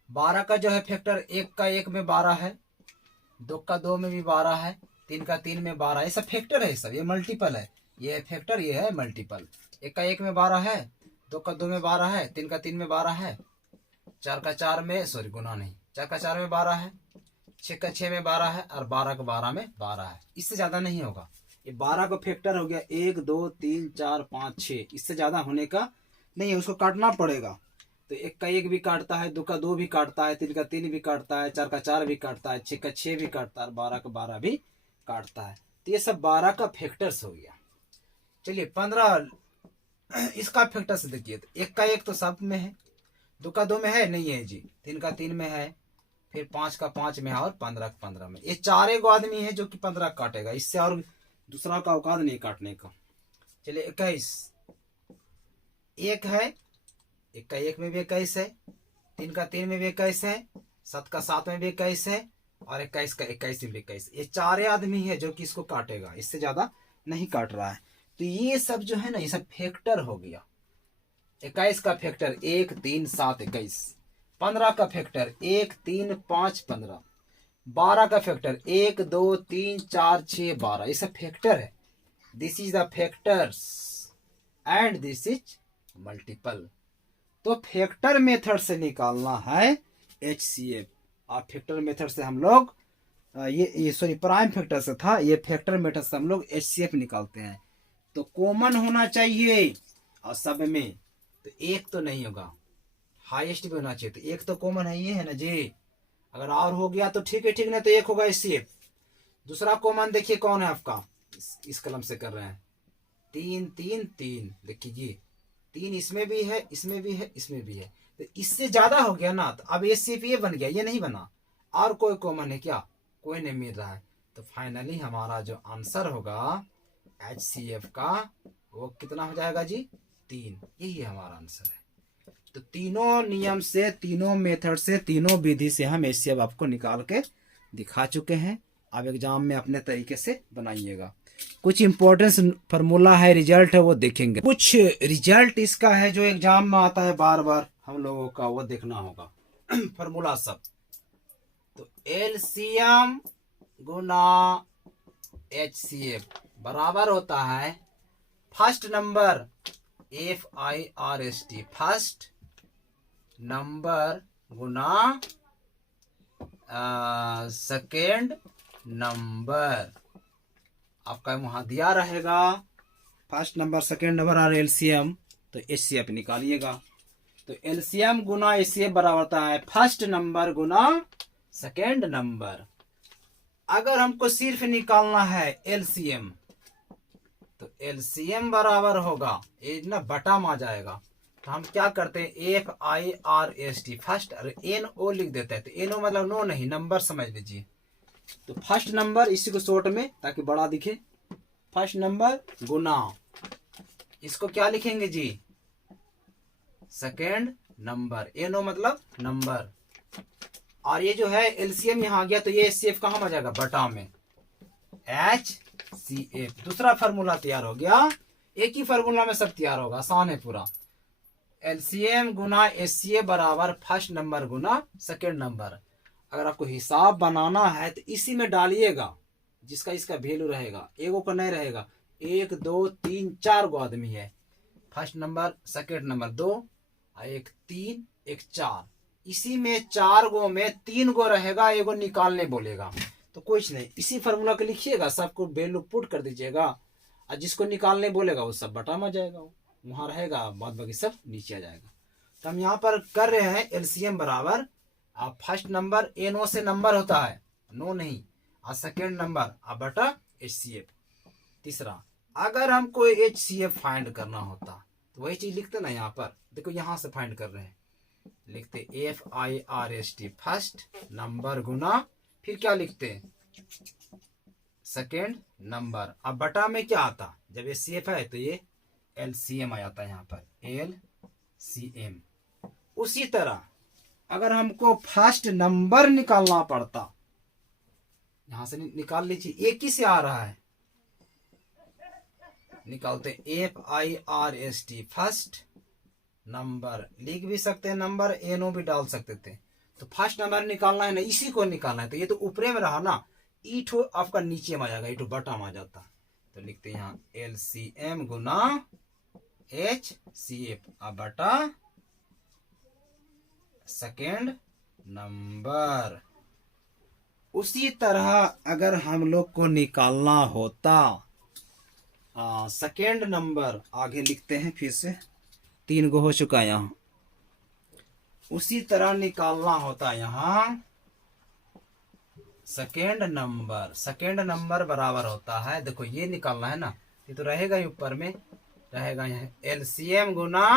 12 का जो है फैक्टर, 1 का 1 में 12 है, 2 का 2 में भी 12 है, 3 का 3 में 12, ये सब फैक्टर है, सब ये मल्टीपल है, ये है फैक्टर, ये है मल्टीपल। 1 का 1 में 12 है, 2 का 2 में 12 है, 3 का 3 में 12 है, 4 का 4 में सॉरी गुना नहीं, 4 का 4 में 12 है, 6 का 6 में 12 है, और 12 का 12 में 12 है। इससे ज्यादा नहीं होगा, ये 12 का फैक्टर हो गया 1 2 3 4 5 6, इससे ज्यादा होने का नहीं है, उसको काटना पड़ेगा। तो 1 का 1 भी काटता है, 2 का 2 भी काटता है, 3 का 3 भी काटता है, 4 का 4 भी काटता है, 6 का 6 भी काटता है, 12 का 12 भी काटता है। तो ये सब 12 का फैक्टर्स हो गया। चलिए 15 इसका फैक्टर्स देखिए, तो 1 का 1 तो सब में है, 2 का 2 में है नहीं है जी, 3 का 3 में है, फिर 5 का 5 में है, और 15 का 15 में। ये 4 आदमी है जो कि 15 काटेगा, इससे और दूसरा का औकात नहीं काटने का। चलिए 21 1 है, 1 का 1 में भी 21 है, 3 का 3 में भी 21 है, 7 का 7 में भी 21 है, और 21 का 21 में भी 21। ये 4 आदमी है जो कि इसको काटेगा, इससे ज्यादा नहीं काट रहा है। तो ये सब जो है ना, ये सब फैक्टर हो गया। 21 का फैक्टर 1 3 7 21, 15 का फैक्टर 1 3 5 15, 12 का फैक्टर 1 2 3 4 6 12, ये सब फैक्टर है। This is the factors and this is multiple. तो फैक्टर मेथड से निकालना है एचसीएफ। और फैक्टर मेथड से हम लोग ये सॉरी प्राइम फैक्टर से था, ये फैक्टर मेथड से हम लोग एचसीएफ निकालते हैं। तो कॉमन होना चाहिए और सब में, तो एक तो नहीं होगा, हाईएस्ट भी होना चाहिए। तो एक तो कॉमन है, ये है ना जी, अगर और हो गया तो ठीक है, ठीक नहीं तो एक होगा एचसीएफ। दूसरा कॉमन देखिए कौन है आपका, इस कलम से कर रहे हैं, 3 3 3, देखिए ये 3 इसमें भी है, इसमें भी है, इसमें भी है। तो इससे ज्यादा हो गया ना, तो अब एचसीएफ ये बन गया, ये नहीं बना। और कोई कॉमन है क्या, कोई नहीं मिल रहा है। तो फाइनली हमारा जो आंसर होगा एचसीएफ का वो कितना हो जाएगा जी, 3। यही हमारा आंसर है। तो तीनों नियम से, तीनों मेथड से, तीनों विधि से हम एचसीएफ आपको निकाल के दिखा चुके हैं। अब एग्जाम में अपने तरीके से बनाइएगा। कुछ इंपॉर्टेंस फार्मूला है, रिजल्ट है, वो देखेंगे। कुछ रिजल्ट इसका है जो एग्जाम में आता है बार बार हम लोगों का, वो देखना होगा फार्मूला सब। तो एलसीएम गुना एचसीएफ बराबर होता है first number FIRST, first number गुना सेकेंड नंबर। आपका वहां दिया रहेगा फर्स्ट नंबर, सेकेंड नंबर और एलसीएम, तो एचसीएफ निकालिएगा। तो एलसीएम गुना एचसीएफ बराबर होता है फर्स्ट नंबर गुना सेकेंड नंबर। अगर हमको सिर्फ निकालना है एलसीएम, तो एलसीएम बराबर होगा, ये ना बटा में आ जाएगा। तो हम क्या करते हैं, FIRST फर्स्ट, और NO लिख देते हैं। तो NO मतलब नो नहीं, नंबर समझ लीजिए। तो फर्स्ट नंबर, इसी को शॉर्ट में ताकि बड़ा दिखे, फर्स्ट नंबर गुना, इसको क्या लिखेंगे जी, सेकेंड नंबर। NO मतलब नंबर। और ये जो है एलसीएम यहाँ आ गया, तो ये एचसीएफ कहाँ आ जाएगा, बटा में, HCF। दूसरा फार्मूला तैयार हो गया, एक ही फार्मूला में सब तैयार होगा, आसान है पूरा। एलसीएम गुना एचसीएफ बराबर फर्स्ट नंबर गुना सेकेंड नंबर। अगर आपको हिसाब बनाना है तो इसी में डालिएगा, जिसका इसका वैल्यू रहेगा, एगो का नहीं रहेगा। 1 2 3 4 गो आदमी है, फर्स्ट नंबर सेकेंड नंबर 2 एक 3 एक 4, इसी में 4 गो में 3 गो रहेगा, एगो निकालने बोलेगा तो कुछ नहीं, इसी फार्मूला को लिखिएगा, सबको वैल्यू पुट कर दीजिएगा और जिसको निकालने बोलेगा वो सब बटा में आ जाएगा, वहां रहेगा, बाद बाकी सब नीचे आ जाएगा। तो हम यहाँ पर कर रहे हैं एलसीएम बराबर, आप फर्स्ट नंबर एनओ से नंबर होता है, नो नहीं, और सेकेंड नंबर अब बटा एचसीएफ। तीसरा, अगर हमको एचसीएफ फाइंड करना होता तो वही चीज लिखते ना, यहाँ पर देखो यहां से फाइंड कर रहे हैं, लिखते FIRST फर्स्ट नंबर गुना फिर क्या लिखते सेकेंड नंबर। अब बटा में क्या आता, जब एचसीएफ है तो ये एलसीएम आ जाता है यहाँ पर LCM। उसी तरह अगर हमको फर्स्ट नंबर निकालना पड़ता, यहां से निकाल लीजिए, एक ही से आ रहा है, निकालते FIRST फर्स्ट नंबर, लिख भी सकते हैं नंबर, एनओ भी डाल सकते थे। तो फर्स्ट नंबर निकालना है ना, इसी को निकालना है, तो ये तो ऊपरे में रहा ना, ईठो आपका नीचे में आ जाएगा, ईठो बटा में आ जाता, तो लिखते हैं यहाँ LCM गुना HCF अब बटा सेकेंड नंबर। उसी तरह अगर हम लोग को निकालना होता सेकेंड नंबर, आगे लिखते हैं फिर से, 3 गो हो चुका है यहाँ, उसी तरह निकालना होता यहाँ सेकेंड नंबर। सेकेंड नंबर बराबर होता है, देखो ये निकालना है ना, ये तो रहेगा ही ऊपर में, रहेगा यहाँ LCM गुना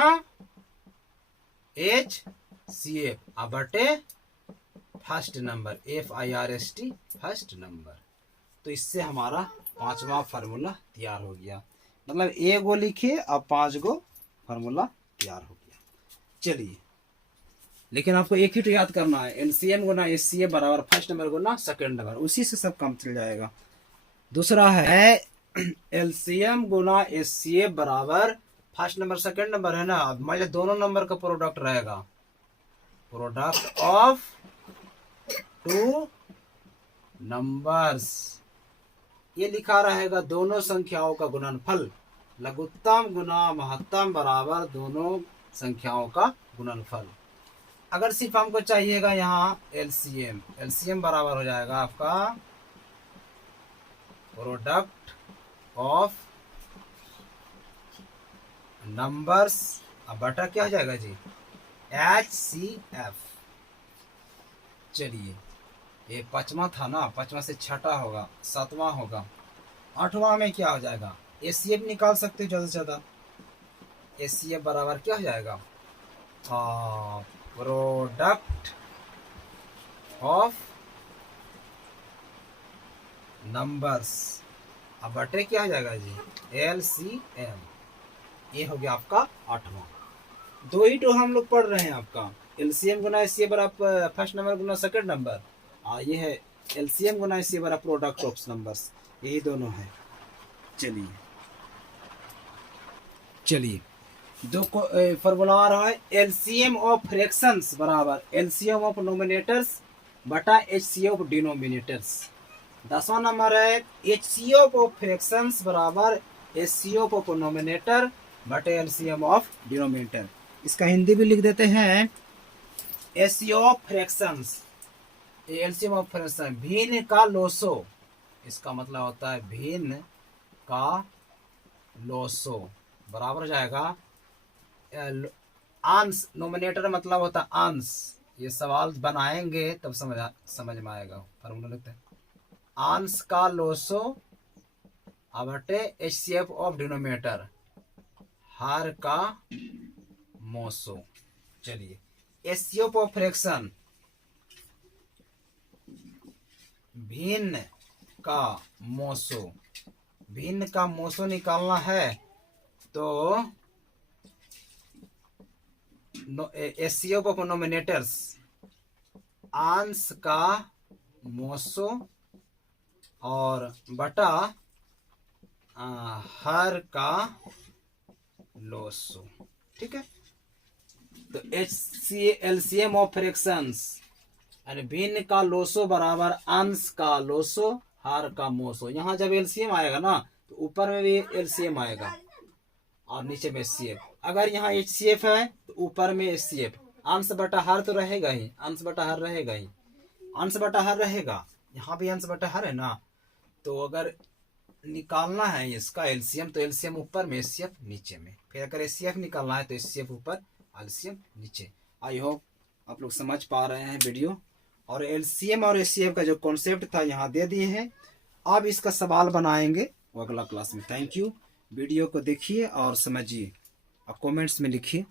HCF अब बटे first number FIRST first number. तो इससे हमारा 5वां फार्मूला तैयार हो गया, मतलब एक गो लिखे अब 5 गो फार्मूला तैयार हो गया। चलिए, लेकिन आपको एक ही तो याद करना है, LCM गुना HCF बराबर फर्स्ट नंबर गुना सेकेंड नंबर, उसी से सब काम चल जाएगा। दूसरा है LCM गुना HCF बराबर फर्स्ट नंबर सेकेंड नंबर है ना, अब मान लीजिए दोनों नंबर का प्रोडक्ट रहेगा, प्रोडक्ट ऑफ 2 नंबर्स, ये लिखा रहेगा दोनों संख्याओं का गुणनफल, लघुत्तम गुना महत्तम बराबर दोनों संख्याओं का गुणनफल। अगर सिर्फ हमको चाहिएगा यहाँ LCM बराबर हो जाएगा आपका प्रोडक्ट ऑफ नंबर्स अब बटा क्या हो जाएगा जी HCF। चलिए, ये 5वां था ना, 5वां से 6वां होगा, 7वां होगा, 8वां में क्या हो जाएगा, HCF निकाल सकते हो ज्यादा से ज्यादा, HCF बराबर क्या हो जाएगा प्रोडक्ट ऑफ नंबर्स अब बटे क्या हो जाएगा जी LCM। ये हो गया आपका 8वां। 2 ही तो हम लोग पढ़ रहे हैं, आपका LCM गुना HCF बराबर फर्स्ट नंबर गुना सेकंड नंबर, ये है LCM गुना HCF बराबर प्रोडक्ट ऑफ नंबर्स, यही दोनों है। चलिए दो फॉर्मूला आ रहा है, LCM ऑफ फ्रैक्शंस बराबर LCM ऑफ नोमिनेटर्स बटा HCF ऑफ डिनोमिनेटर्स। 10वां नंबर है HCF ऑफ फ्रैक्शंस बराबर HCF ऑफ नोमिनेटर बटे LCM ऑफ डिनोमिनेटर। इसका हिंदी भी लिख देते हैं HCF of fractions, LCM of fraction भिन्न का लोसो, इसका मतलब होता है भिन्न का लोसो बराबर हो जाएगा अंश, नोमिनेटर मतलब होता है अंश, ये सवाल बनाएंगे तब समझ में आएगा, फॉर्मूला लिखते हैं अंश का लोसो बटे HCF ऑफ डिनोमिनेटर हर का मोसो। चलिए, HCF ऑफ फ्रैक्शन भिन्न का मोसो, भिन्न का मोसो निकालना है तो HCF ऑफ नोमिनेटर्स अंश का मोसो और बटा हर का लोसो, ठीक है। तो LCM ऑफ फ्रैक्शंस यानी भिन्न का लोसो बराबर अंश का लोसो हर का मोसो। यहाँ जब LCM आएगा ना तो ऊपर में भी LCM आएगा और नीचे में HCF, अगर यहाँ HCF है तो ऊपर में HCF, अंश बटा हर तो रहेगा ही, अंश बटा हर रहेगा ही, अंश बटा हर रहेगा, यहाँ भी अंश बटा हर है ना। तो अगर निकालना है इसका एलसीएम तो एलसीएम ऊपर में, HCF नीचे में। फिर अगर HCF निकालना है तो HCF ऊपर, एलसीएम नीचे। आई होप आप लोग समझ पा रहे हैं वीडियो। और एलसीएम और HCF का जो कॉन्सेप्ट था यहाँ दे दिए हैं। अब इसका सवाल बनाएंगे वो अगला क्लास में। Thank you. वीडियो को देखिए और समझिए और कमेंट्स में लिखिए।